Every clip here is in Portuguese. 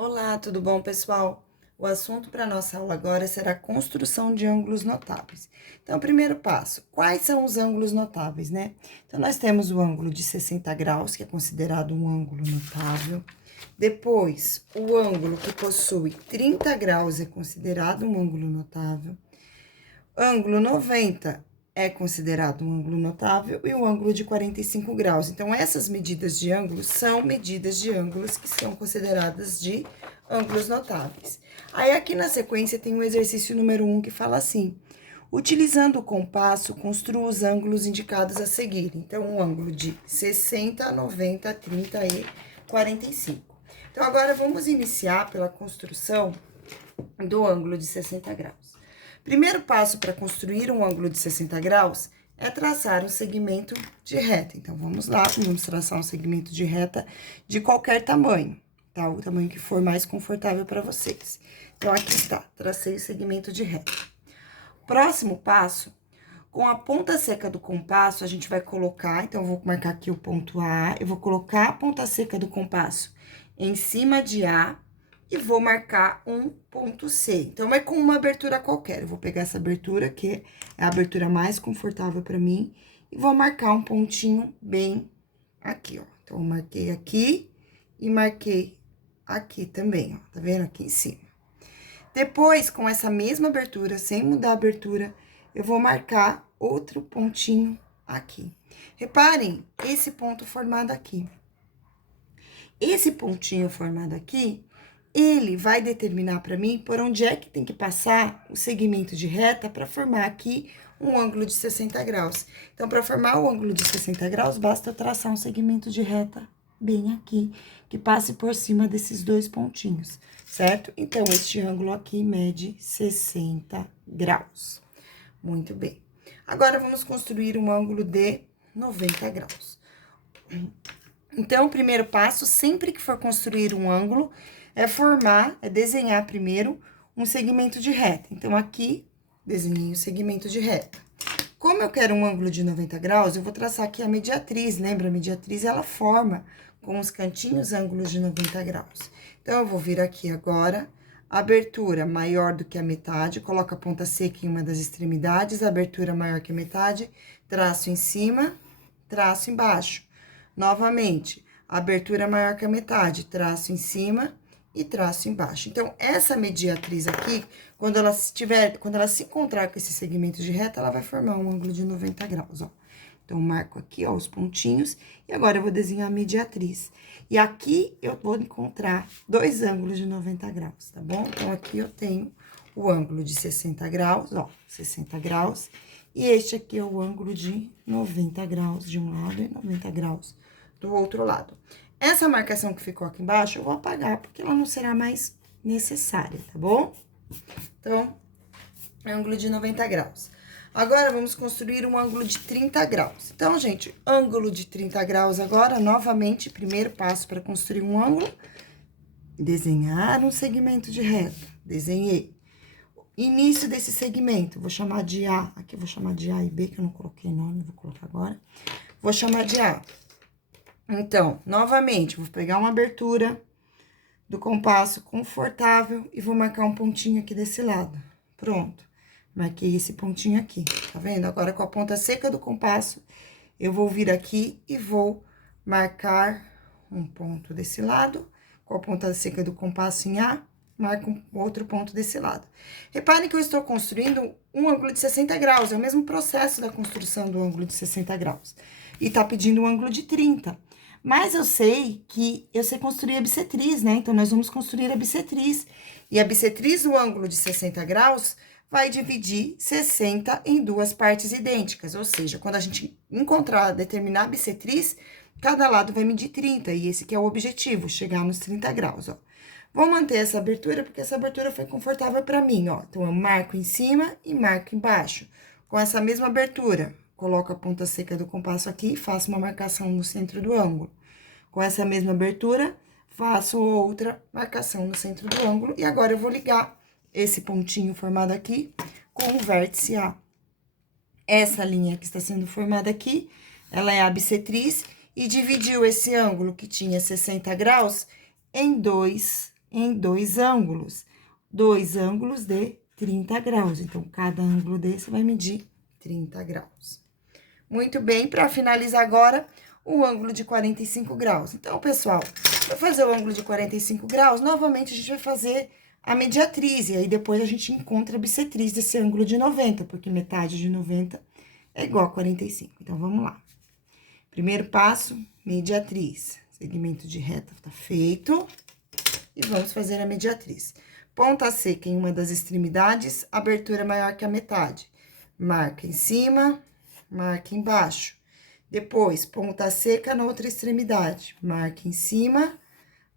Olá, tudo bom, pessoal? O assunto para nossa aula agora será construção de ângulos notáveis. Então, primeiro passo, quais são os ângulos notáveis, né? Então, nós temos o ângulo de 60 graus, que é considerado um ângulo notável. Depois, o ângulo que possui 30 graus é considerado um ângulo notável. Ângulo 90 é considerado um ângulo notável e o ângulo de 45 graus. Então, essas medidas de ângulos são medidas de ângulos que são consideradas de ângulos notáveis. Aí, aqui na sequência, tem o exercício número 1 que fala assim: utilizando o compasso, construa os ângulos indicados a seguir. Então, um ângulo de 60, 90, 30 e 45. Então, agora vamos iniciar pela construção do ângulo de 60 graus. Primeiro passo para construir um ângulo de 60 graus é traçar um segmento de reta. Então, vamos lá, vamos traçar um segmento de reta de qualquer tamanho, tá? O tamanho que for mais confortável para vocês. Então, aqui está, tracei o segmento de reta. Próximo passo, com a ponta seca do compasso, a gente vai colocar, então, eu vou marcar aqui o ponto A, eu vou colocar a ponta seca do compasso em cima de A, e vou marcar um ponto C. Então, é com uma abertura qualquer. Eu vou pegar essa abertura, que é a abertura mais confortável para mim, e vou marcar um pontinho bem aqui, ó. Então, eu marquei aqui e marquei aqui também, ó. Tá vendo? Aqui em cima. Depois, com essa mesma abertura, sem mudar a abertura, eu vou marcar outro pontinho aqui. Reparem, esse ponto formado aqui. Esse pontinho formado aqui, ele vai determinar para mim por onde é que tem que passar o segmento de reta para formar aqui um ângulo de 60 graus. Então, para formar o ângulo de 60 graus, basta eu traçar um segmento de reta bem aqui, que passe por cima desses dois pontinhos, certo? Então, este ângulo aqui mede 60 graus. Muito bem. Agora, vamos construir um ângulo de 90 graus. Então, o primeiro passo, sempre que for construir um ângulo, é desenhar primeiro um segmento de reta. Então, aqui, desenhei o segmento de reta. Como eu quero um ângulo de 90 graus, eu vou traçar aqui a mediatriz. Lembra, a mediatriz, ela forma com os cantinhos ângulos de 90 graus. Então, eu vou vir aqui agora, abertura maior do que a metade, coloco a ponta seca em uma das extremidades, abertura maior que a metade, traço em cima, traço embaixo. Novamente, abertura maior que a metade, traço em cima e traço embaixo. Então, essa mediatriz aqui, quando ela se encontrar com esse segmento de reta, ela vai formar um ângulo de 90 graus, ó. Então, marco aqui, ó, os pontinhos, e agora eu vou desenhar a mediatriz. E aqui eu vou encontrar dois ângulos de 90 graus, tá bom? Então, aqui eu tenho o ângulo de 60 graus, ó, 60 graus, e este aqui é o ângulo de 90 graus de um lado e 90 graus do outro lado. Essa marcação que ficou aqui embaixo, eu vou apagar, porque ela não será mais necessária, tá bom? Então, ângulo de 90 graus. Agora, vamos construir um ângulo de 30 graus. Então, gente, ângulo de 30 graus agora, novamente, primeiro passo para construir um ângulo, desenhar um segmento de reta. Desenhei. Início desse segmento, vou chamar de A. Aqui eu vou chamar de A e B, que eu não coloquei nome, vou colocar agora. Vou chamar de A. Então, novamente, vou pegar uma abertura do compasso confortável e vou marcar um pontinho aqui desse lado. Pronto. Marquei esse pontinho aqui, tá vendo? Agora, com a ponta seca do compasso, eu vou vir aqui e vou marcar um ponto desse lado. Com a ponta seca do compasso em A, marco um outro ponto desse lado. Reparem que eu estou construindo um ângulo de 60 graus, é o mesmo processo da construção do ângulo de 60 graus. E tá pedindo um ângulo de 30. Mas eu sei construir a bissetriz, né? Então, nós vamos construir a bissetriz. E a bissetriz, o ângulo de 60 graus, vai dividir 60 em duas partes idênticas. Ou seja, quando a gente determinar a bissetriz, cada lado vai medir 30. E esse que é o objetivo, chegar nos 30 graus, ó. Vou manter essa abertura, porque essa abertura foi confortável para mim, ó. Então, eu marco em cima e marco embaixo. Com essa mesma abertura, coloco a ponta seca do compasso aqui e faço uma marcação no centro do ângulo. Com essa mesma abertura, faço outra marcação no centro do ângulo. E agora, eu vou ligar esse pontinho formado aqui com o vértice A. Essa linha que está sendo formada aqui, ela é a bissetriz e dividiu esse ângulo que tinha 60 graus em dois em 2 ângulos. 2 ângulos de 30 graus. Então, cada ângulo desse vai medir 30 graus. Muito bem, para finalizar agora, o ângulo de 45 graus. Então, pessoal, para fazer o ângulo de 45 graus, novamente a gente vai fazer a mediatriz, e aí depois a gente encontra a bissetriz desse ângulo de 90, porque metade de 90 é igual a 45. Então, vamos lá. Primeiro passo, mediatriz. Segmento de reta tá feito. E vamos fazer a mediatriz. Ponta seca em uma das extremidades, abertura maior que a metade. Marca em cima, marca embaixo. Depois, ponta seca na outra extremidade. Marca em cima,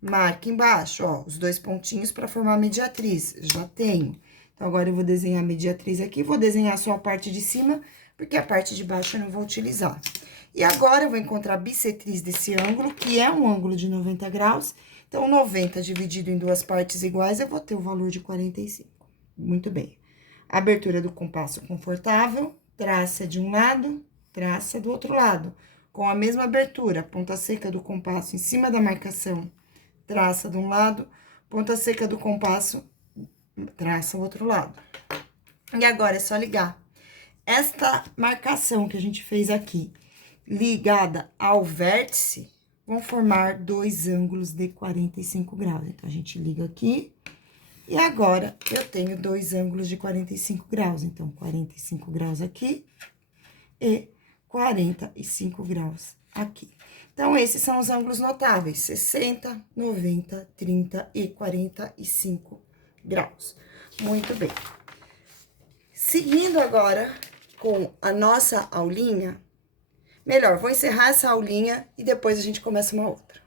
marca embaixo. Ó, os 2 pontinhos para formar a mediatriz. Já tenho. Então, agora eu vou desenhar a mediatriz aqui. Vou desenhar só a parte de cima, porque a parte de baixo eu não vou utilizar. E agora, eu vou encontrar a bissetriz desse ângulo, que é um ângulo de 90 graus. Então, 90 dividido em 2 partes iguais, eu vou ter o valor de 45. Muito bem. Abertura do compasso confortável, traça de um lado, traça do outro lado. Com a mesma abertura, ponta seca do compasso em cima da marcação, traça de um lado, ponta seca do compasso, traça o outro lado. E agora, é só ligar. Esta marcação que a gente fez aqui, ligada ao vértice, vão formar 2 ângulos de 45 graus. Então, a gente liga aqui, e agora, eu tenho 2 ângulos de 45 graus. Então, 45 graus aqui e 45 graus aqui. Então, esses são os ângulos notáveis, 60, 90, 30 e 45 graus. Muito bem. Seguindo agora com a nossa aulinha, melhor, vou encerrar essa aulinha e depois a gente começa uma outra.